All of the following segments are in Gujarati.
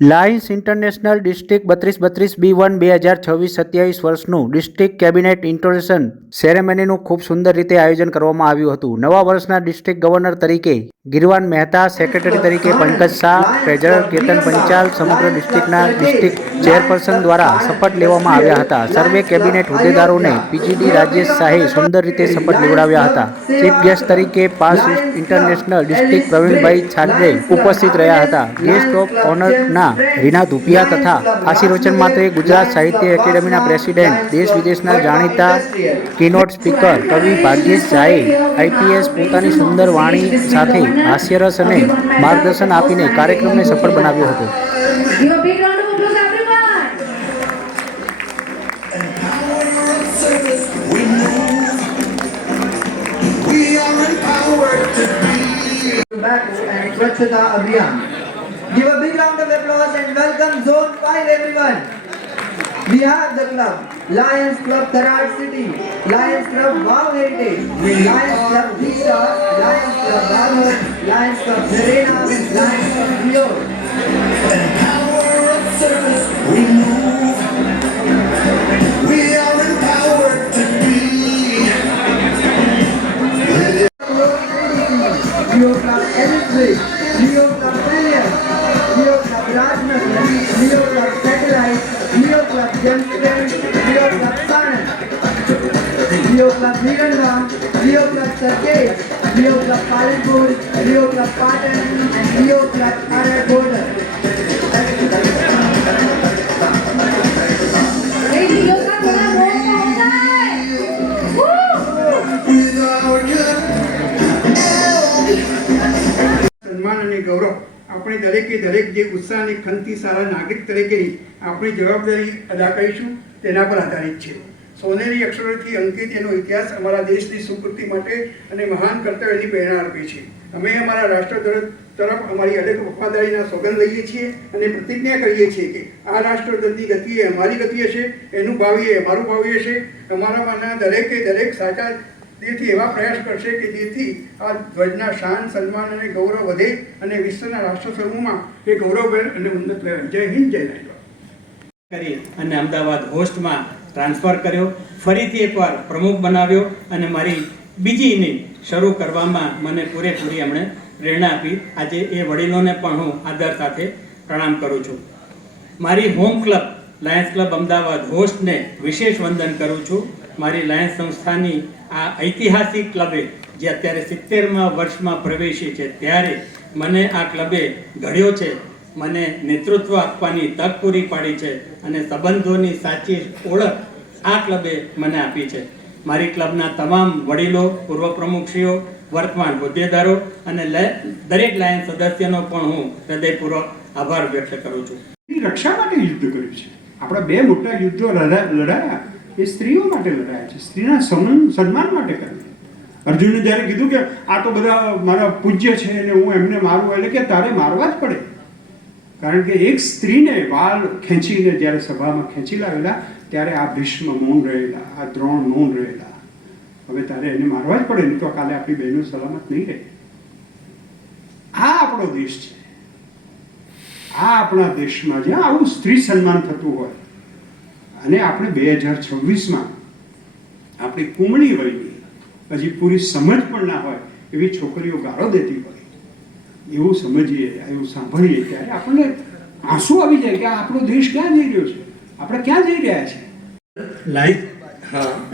લાયન્સ ઇન્ટરનેશનલ ડિસ્ટ્રિક્ટ 3232 B1 2026-27 વર્ષનું ડિસ્ટ્રિક્ટ કેબિનેટ ઇન્ટ્રોડક્શન સેરેમનીનું ખૂબ સુંદર રીતે આયોજન કરવામાં આવ્યું હતું. નવા વર્ષના ડિસ્ટ્રિક્ટ ગવર્નર તરીકે ગિરવાન મહેતા, સેક્રેટરી તરીકે પંકજ શાહ, ટ્રેઝરર કેતન પંચાલ, સમગ્ર ડિસ્ટ્રિક્ટના ડિસ્ટ્રિક્ટ ચેરપર્સન દ્વારા શપથ લેવામાં આવ્યા હતા. સર્વે કેબિનેટ હોદ્દેદારોને પીજીડી રાજેશ શાહે સુંદર રીતે શપથ લેવડાવ્યા હતા. ચીફ ગેસ્ટ તરીકે પાસ ઇન્ટરનેશનલ ડિસ્ટ્રિક્ટ પ્રવીણભાઈ છાડરે ઉપસ્થિત રહ્યા હતા. ગેસ્ટ ઓફ ઓનરના રીના ધુપિયા તથા આશીર્વચન માટે ગુજરાત સાહિત્ય એકેડેમીના પ્રેસિડેન્ટ, દેશ વિદેશના જાણીતા કીનોટ સ્પીકર કવિ ભાગ્યેશ ઝાએ આઈપીએસ પોતાની સુંદર વાણી સાથે હાસ્યરસ અને માર્ગદર્શન આપીને કાર્યક્રમને સફળ બનાવ્યો હતો. Swachhata Abhiyan. Give a big round of applause and welcome Zone 5 everyone. We have the club, Lions Club Tharad City, Lions Club Wow Heritage, Lions Club Disha, Lions Club Barmer, Lions Club Serena, and Lions Club Rio. And power of service we move. We are empowered to be. Rio Club Elite, Rio Club Brilliant, Rio Club Rajnagar, Rio Club Satellite, Rio Club Gemstones, Rio Club Sanand, Rio Club Niranga, Rio Club Sarkej, Rio Club Palanpur, Rio Club Patan, and Rio Club Arar Border. સન્માન અને ગૌરવ આપણે દરેકે દરેક જે ઉત્સાહ અને ખંતથી સારા નાગરિક તરીકેની આપણી જવાબદારી અદા કરીશું તેના પર આધારિત છે. સોનેરી અક્ષરોથી અંકિત એનો ઇતિહાસ અમારા દેશની સુકૃતિ માટે અને મહાન કર્તવ્યની પ્રેરણા આપે છે. અમે અમારા રાષ્ટ્ર તરફ અમારી અડગ વફાદારીના સોગંદ લઈએ છીએ અને પ્રતિજ્ઞા કરીએ છીએ કે આ રાષ્ટ્રધ્વજની ગતિ એ અમારી ગતિ હશે, એનું ભાવિ એ અમારું ભાવિ હશે. અમારામાંના દરેકે દરેક સાચા દિલથી એવા પ્રયાસ કરશે કે જેથી આ ધ્વજના શાન, સન્માન અને ગૌરવ વધે અને વિશ્વના રાષ્ટ્ર સમૂહમાં એ ગૌરવભેર અને ઉન્નત રહે. જય હિન્દ, જય લાલવા કરી અને અમદાવાદ હોસ્ટમાં ટ્રાન્સફર કર્યો, ફરીથી એકવાર પ્રમુખ બનાવ્યો અને મારી બીજી ઇનિંગ શરૂ કરવામાં મને પૂરેપૂરી એમણે પ્રેરણા આપી. આજે એ વડીલોને પણ હું આદર સાથે પ્રણામ કરું છું. મારી home club lions club Ahmedabad હોસ્ટને વિશેષ વંદન કરું છું. મારી લાયન્સ સંસ્થાની આ ઐતિહાસિક ક્લબે જે અત્યારે 70મા વર્ષમાં પ્રવેશી છે ત્યારે મને આ ક્લબે ઘડ્યો છે, મને નેતૃત્વ આપવાની તક પૂરી પાડી છે અને સંબંધોની સાચી ઓળખ આ ક્લબે મને આપી છે. મારી ક્લબના તમામ વડીલો, પૂર્વ પ્રમુખશ્રીઓ, વર્તમાન હોદ્દેદારો અને દરેક લાયન્સ સદસ્યનો પણ હું હૃદયપૂર્વક આભાર વ્યક્ત કરું છું. રક્ષા માટે યુદ્ધ કર્યું છે. આપણા બે મોટા યુદ્ધો લડાયા એ સ્ત્રીઓ માટે લડાયા છે, સ્ત્રીના સન્માન માટે કર્યું. અર્જુને જ્યારે કીધું કે આ તો બધા મારા પૂજ્ય છે અને હું એમને મારું, એટલે કે તારે મારવા જ પડે. કારણ કે એક સ્ત્રીને વાલ ખેંચીને જ્યારે સભામાં ખેંચી લાવેલા ત્યારે આ ભીષ્મ મૌન રહેલા, આ દ્રોણ મૌન રહેલા. હવે તારે એને મારવા જ પડે, નહીં તો કાલે આપણી બહેનો સલામત નહીં રહે. આ આપણો દેશ છે. આ આપણા દેશમાં જ્યાં આવું સ્ત્રી સન્માન થતું હોય અને આપણે 2026માં આપણી કુમળી વયની હજી પૂરી સમજ પણ ના હોય એવી છોકરીઓ ગાળો દેતી હોય, એવું સમજીએ, એવું સાંભળીએ ત્યારે આપણને આંસુ આવી જાય કે આપણો દેશ ક્યાં જઈ રહ્યો છે, આપણે ક્યાં જઈ રહ્યા છે.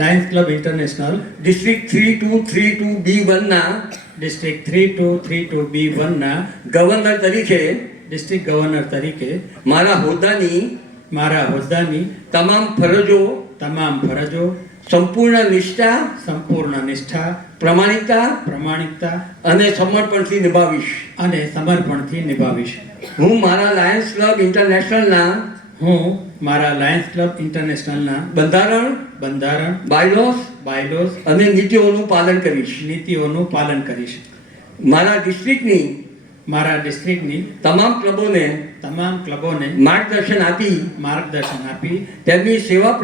Lions club international district 3232 B1 ના ડિસ્ટ્રિક્ટ 3232 B1 ના ગવર્નર તરીકે ડિસ્ટ્રિક્ટ ગવર્નર તરીકે મારા હોદ્દાની તમામ ફરજો સંપૂર્ણ નિષ્ઠા, પ્રમાણિકતા અને સમર્પણથી નિભાવીશ. હું મારા લાયન્સ ક્લબ ઇન્ટરનેશનલના બંધારણ, બાયલોસ અને નીતિઓનું પાલન કરીશ. મારા ડિસ્ટ્રિક્ટની તમામ ક્લબોને માર્ગદર્શન આપી તેમની સેવા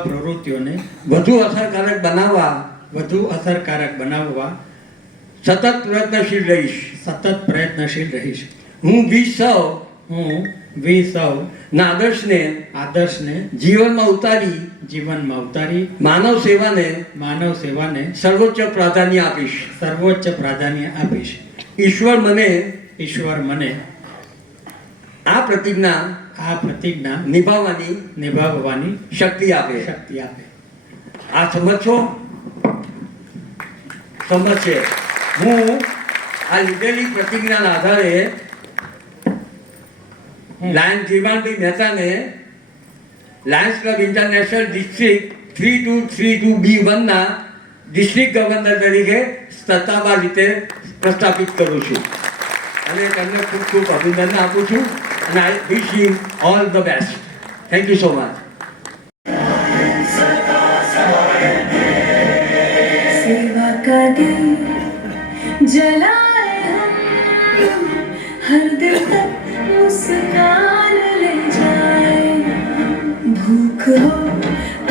પ્રવૃત્તિઓને વધુ અસરકારક બનાવવા સતત પ્રયત્નશીલ રહીશ. હું સૌ ના આદર્શને જીવનમાં ઉતારી માનવ સેવાને સર્વોચ્ચ પ્રાધાન્ય આપીશ. ઈશ્વર મને આ પ્રતિજ્ઞા નિભાવવાની શક્તિ આપે. આ સમજ છે. હું આ લીધેલી પ્રતિજ્ઞાના આધારે લાયન્સ જીવાનભાઈ મહેતાને lions club international district 3232B1 ના ડિસ્ટ્રિક્ટ ગવર્નર તરીકે સત્તાવાર રીતે પ્રસ્થાપિત કરું છું અને તેમને ખૂબ ખૂબ અભિનંદન આપું છું અને I wish him all the best. Thank you so much. सेवा का दीप जलाए हम हर दिल तक मुस्कान ले जाए. भूख हो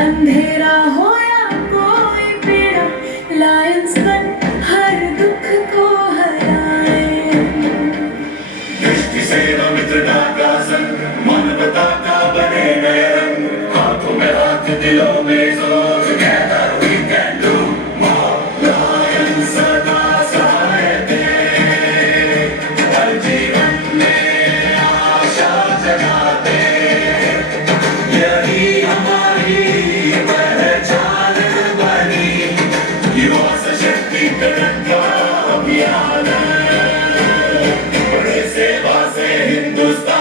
अंधेरा हो या कोई पीड़ा, लायंस बन हर दुख को हराए. दृष्टि सेवा मित्रता का संग, मानवता का बने नए रंग, हाथों में हाथ दिलों में जोर, together we can do more. Lions सदा सहाय दे, हर जीवन में आशा जगाते, यही हमारी पहचान बनी, युवा सशक्तिकरण का अभियान. बड़े सेवा से हिंदुस्तान